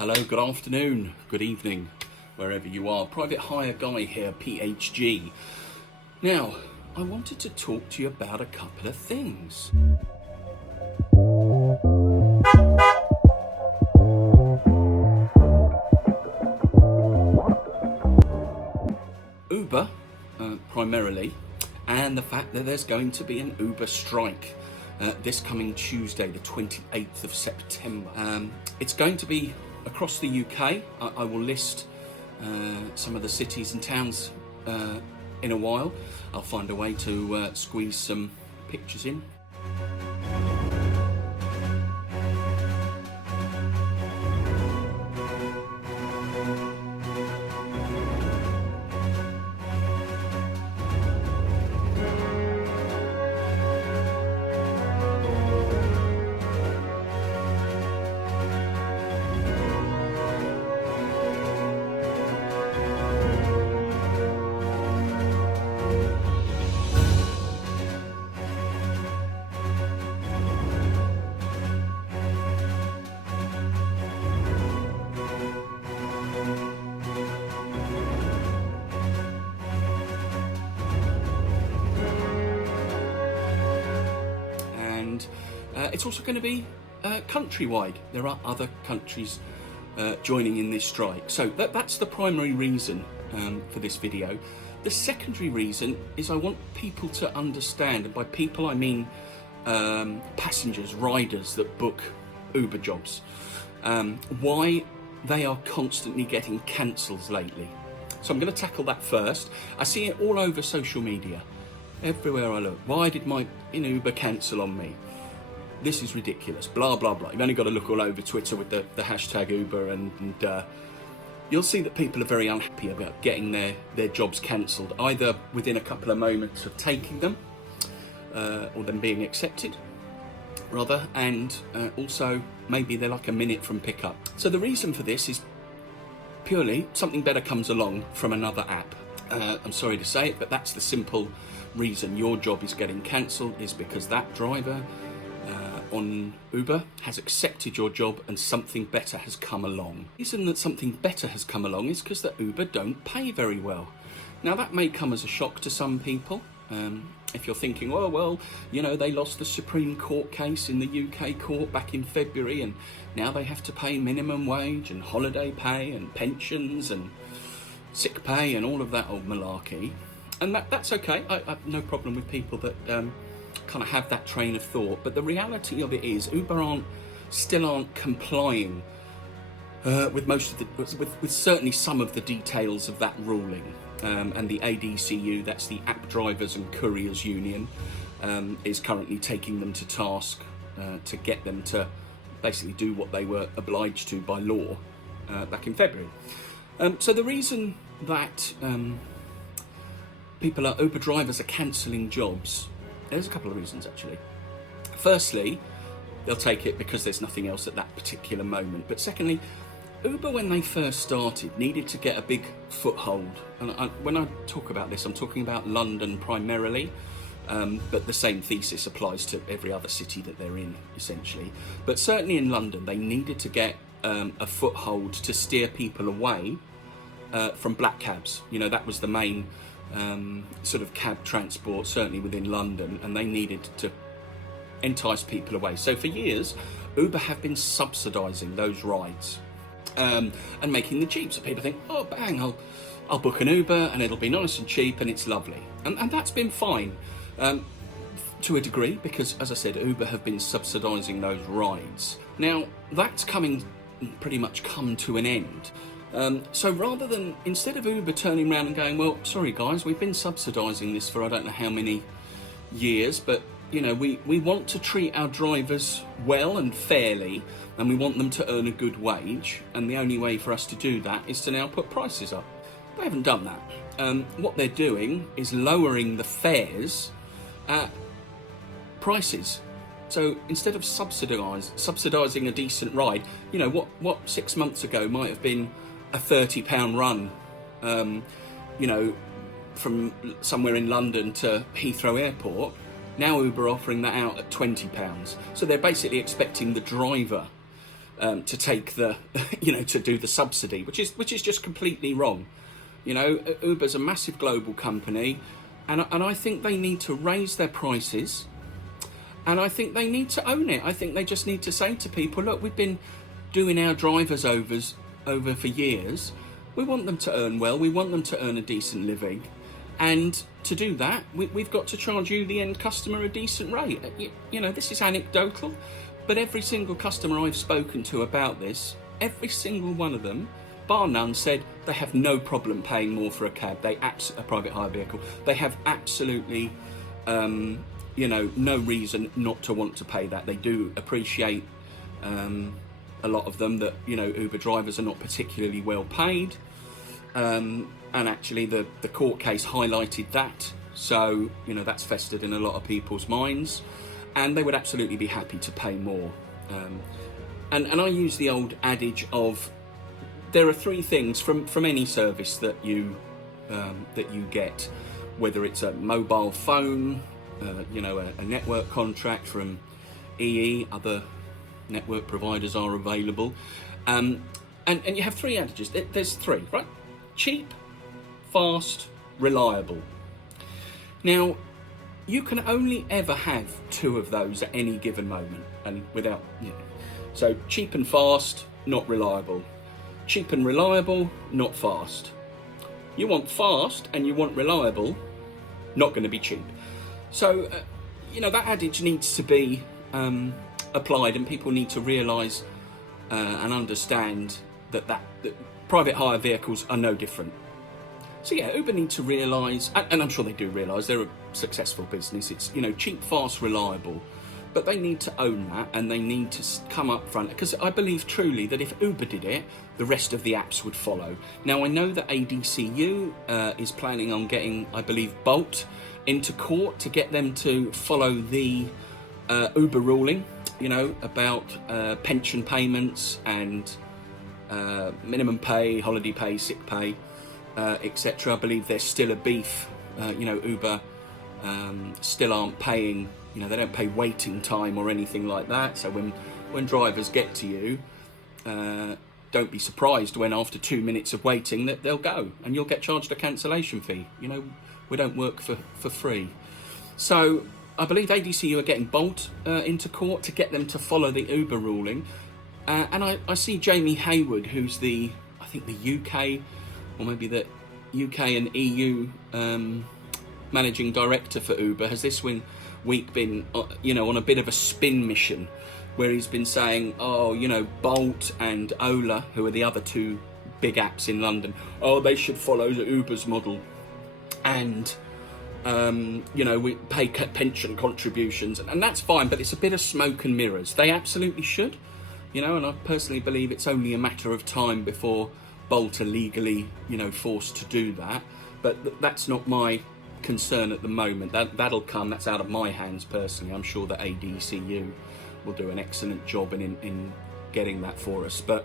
Hello, good afternoon, good evening, wherever you are. Private hire guy here, PHG. Now, I wanted to talk to you about a couple of things. Uber, primarily, and the fact that there's going to be an Uberstrike this coming Tuesday, the 28th of September. It's going to be across the UK. I will list some of the cities and towns in a while. I'll find a way to squeeze some pictures in. It's also going to be countrywide. There are other countries joining in this strike. So that's the primary reason for this video. The secondary reason is I want people to understand, and by people I mean passengers, riders that book Uber jobs, why they are constantly getting cancels lately. So I'm going to tackle that first. I see it all over social media. Everywhere I look. Why did my Uber cancel on me? This is ridiculous, blah, blah, blah. You've only got to look all over Twitter with the hashtag Uber and you'll see that people are very unhappy about getting their jobs cancelled, either within a couple of moments of taking them or them being accepted, rather, and also maybe they're like a minute from pickup. So the reason for this is purely something better comes along from another app. I'm sorry to say it, but that's the simple reason your job is getting cancelled, is because that driver on Uber has accepted your job and something better has come along. The reason that something better has come along is because that Uber don't pay very well. Now that may come as a shock to some people. If you're thinking, oh well, they lost the Supreme Court case in the UK court back in February and now they have to pay minimum wage and holiday pay and pensions and sick pay and all of that old malarkey. And that's okay. I've no problem with people that kind of have that train of thought, but the reality of it is Uber still aren't complying with most of with certainly some of the details of that ruling, and the ADCU, that's the App Drivers and Couriers Union, is currently taking them to task to get them to basically do what they were obliged to by law back in February. So the reason that Uber drivers are cancelling jobs, there's a couple of reasons actually. Firstly, they'll take it because there's nothing else at that particular moment. But secondly, Uber, when they first started, needed to get a big foothold. And when I talk about this, I'm talking about London primarily, but the same thesis applies to every other city that they're in, essentially. But certainly in London, they needed to get a foothold to steer people away from black cabs. That was the main sort of cab transport, certainly within London, and they needed to entice people away. So for years, Uber have been subsidising those rides and making them cheap. So people think, oh bang, I'll book an Uber and it'll be nice and cheap and it's lovely. And that's been fine to a degree, because as I said, Uber have been subsidising those rides. Now that's pretty much come to an end. So rather than, instead of Uber turning around and going, well, sorry guys, we've been subsidising this for I don't know how many years, but we want to treat our drivers well and fairly, and we want them to earn a good wage, and the only way for us to do that is to now put prices up. They haven't done that. What they're doing is lowering the fares at prices. So instead of subsidising a decent ride, what 6 months ago might have been a £30 run, from somewhere in London to Heathrow Airport, now Uber are offering that out at £20. So they're basically expecting the driver to take the, to do the subsidy, which is just completely wrong. Uber's a massive global company, and I think they need to raise their prices, and I think they need to own it. I think they just need to say to people, look, we've been doing our drivers over for years. We want them to earn well. We want them to earn a decent living. And to do that, we've got to charge you, the end customer, a decent rate. This is anecdotal, but every single customer I've spoken to about this, every single one of them, bar none, said they have no problem paying more for a cab. A private hire vehicle. They have absolutely, no reason not to want to pay that. They do appreciate, a lot of them, that Uber drivers are not particularly well paid. And actually the court case highlighted that, so that's festered in a lot of people's minds, and they would absolutely be happy to pay more. And I use the old adage of, there are three things from any service that you get, whether it's a mobile phone, a network contract from EE, other network providers are available, and you have three adages. There's three, right? Cheap, fast, reliable. Now, you can only ever have two of those at any given moment, and without, so cheap and fast, not reliable. Cheap and reliable, not fast. You want fast and you want reliable, not going to be cheap. So, that adage needs to be applied, and people need to realise and understand that private hire vehicles are no different. So yeah, Uber need to realise, and I'm sure they do realise, they're a successful business. It's cheap, fast, reliable, but they need to own that, and they need to come up front, because I believe truly that if Uber did it, the rest of the apps would follow. Now, I know that ADCU is planning on getting, I believe, Bolt into court to get them to follow the Uber ruling, about pension payments and minimum pay, holiday pay, sick pay, etc. I believe there's still a beef. Uber still aren't paying. They don't pay waiting time or anything like that. So when drivers get to you, don't be surprised when after 2 minutes of waiting that they'll go, and you'll get charged a cancellation fee. We don't work for free. So I believe ADCU are getting Bolt into court to get them to follow the Uber ruling. And I see Jamie Hayward, who's I think the UK, or maybe the UK and EU managing director for Uber, has this week been, on a bit of a spin mission, where he's been saying, Bolt and Ola, who are the other two big apps in London, they should follow the Uber's model, and we pay pension contributions, and that's fine, but it's a bit of smoke and mirrors. They absolutely should. And I personally believe it's only a matter of time before Bolt are legally, forced to do that. But that's not my concern at the moment. That'll come. That's out of my hands personally. I'm sure that ADCU will do an excellent job in getting that for us. But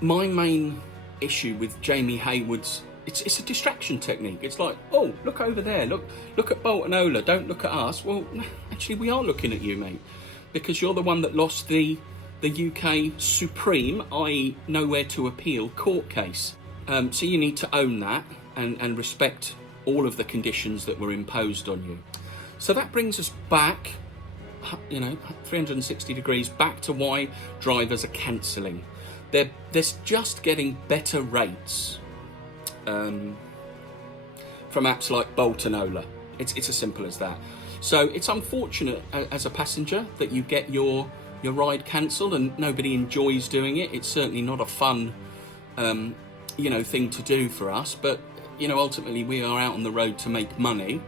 my main issue with Jamie Hayward's, it's a distraction technique. It's like, oh, look over there. Look at Bolt and Ola. Don't look at us. Well, actually, we are looking at you, mate, because you're the one that lost the UK Supreme, i.e. nowhere to appeal, court case. So you need to own that and respect all of the conditions that were imposed on you. So that brings us back, 360 degrees back to why drivers are cancelling. They're just getting better rates from apps like Bolt and Ola. It's as simple as that. So it's unfortunate as a passenger that you get your ride cancelled, and nobody enjoys doing it. It's certainly not a fun, thing to do for us. But ultimately we are out on the road to make money,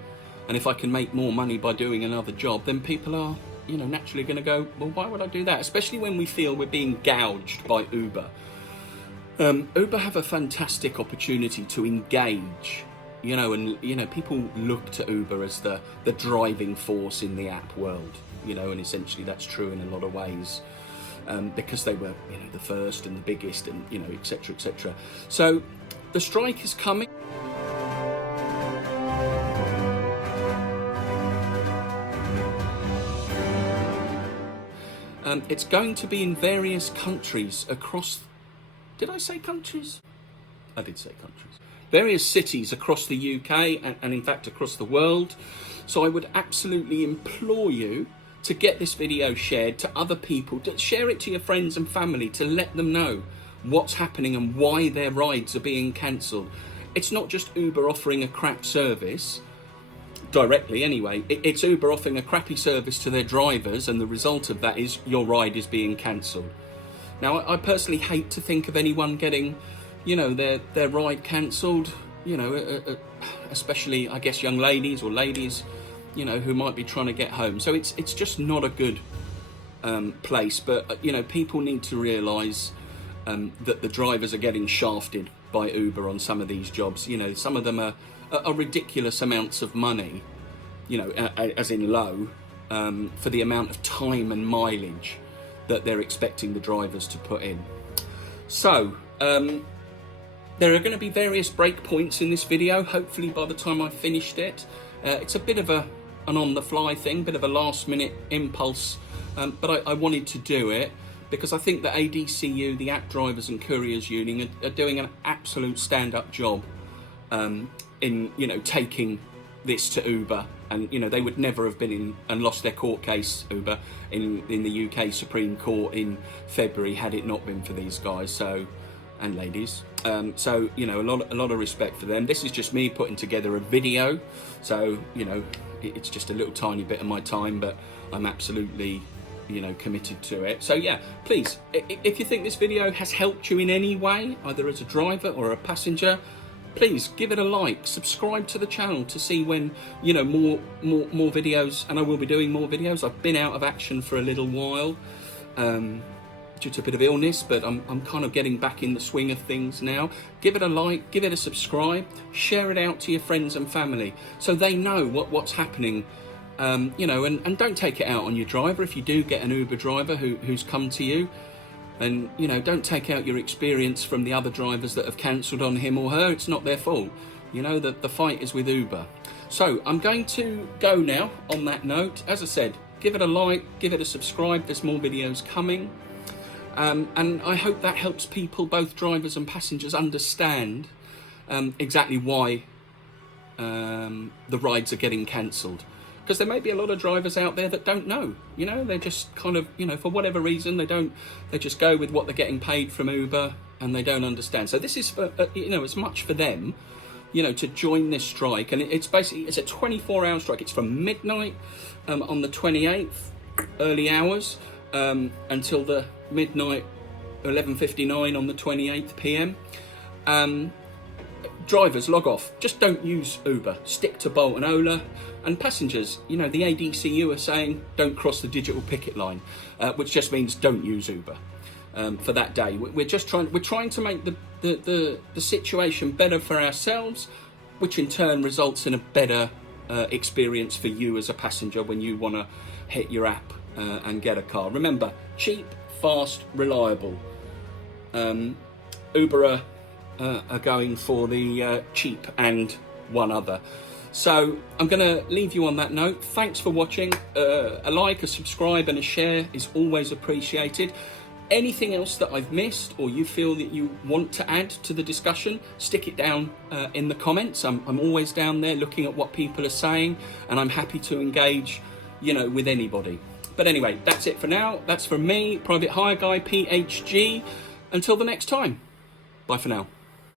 and if I can make more money by doing another job, then people are, naturally going to go, well, why would I do that? Especially when we feel we're being gouged by Uber. Uber have a fantastic opportunity to engage. People look to Uber as the driving force in the app world. And essentially that's true in a lot of ways, because they were, the first and the biggest, and etc., etc. So the strike is coming. It's going to be in various countries across... Did I say countries? I did say countries. Various cities across the UK and in fact across the world. So I would absolutely implore you to get this video shared to other people, to share it to your friends and family, to let them know what's happening and why their rides are being cancelled. It's not just Uber offering a crap service, directly anyway, it's Uber offering a crappy service to their drivers, and the result of that is your ride is being cancelled. Now, I personally hate to think of anyone getting, you know, their ride cancelled, you know, especially, I guess, young ladies or ladies, you know, who might be trying to get home. So it's just not a good place. But, you know, people need to realise that the drivers are getting shafted by Uber on some of these jobs. You know, some of them are ridiculous amounts of money, you know, as in low, for the amount of time and mileage that they're expecting the drivers to put in. So, there are going to be various breakpoints in this video. Hopefully by the time I've finished it, it's a bit of an on-the-fly thing, bit of a last-minute impulse, but I wanted to do it because I think the ADCU, the App Drivers and Couriers Union, are doing an absolute stand-up job in, you know, taking this to Uber. And, you know, they would never have been in and lost their court case, Uber, in the UK Supreme Court in February had it not been for these guys, so, and ladies. So, you know, a lot of respect for them. This is just me putting together a video, so, you know, it's just a little tiny bit of my time, but I'm absolutely, you know, committed to it. So yeah, please, if you think this video has helped you in any way, either as a driver or a passenger, please give it a like, subscribe to the channel to see when, you know, more videos, and I will be doing more videos. I've been out of action for a little while due to a bit of illness, but I'm kind of getting back in the swing of things now. Give it a like, give it a subscribe, share it out to your friends and family so they know what's happening. You know, and don't take it out on your driver. If you do get an Uber driver who's come to you, and, you know, don't take out your experience from the other drivers that have cancelled on him or her. It's not their fault. You know, the fight is with Uber. So I'm going to go now on that note. As I said, give it a like, give it a subscribe. There's more videos coming. And I hope that helps people, both drivers and passengers, understand exactly why the rides are getting cancelled. Because there may be a lot of drivers out there that don't know, you know, they're just kind of, you know, for whatever reason, they just go with what they're getting paid from Uber and they don't understand. So this is for, you know, as much for them, you know, to join this strike. And it's basically, it's a 24-hour strike. It's from midnight on the 28th, early hours, until the midnight, 11:59 on the 28th PM. Drivers, log off. Just don't use Uber. Stick to Bolt and Ola. And passengers, you know, the ADCU are saying don't cross the digital picket line, which just means don't use Uber for that day. We're trying to make the situation better for ourselves, which in turn results in a better experience for you as a passenger when you want to hit your app and get a car. Remember, cheap, fast, reliable. Uber are going for the cheap and one other. So I'm going to leave you on that note. Thanks for watching. A like, a subscribe and a share is always appreciated. Anything else that I've missed or you feel that you want to add to the discussion, stick it down in the comments. I'm always down there looking at what people are saying, and I'm happy to engage, you know, with anybody. But anyway, that's it for now. That's from me, Private Hire Guy, PHG. Until the next time. Bye for now.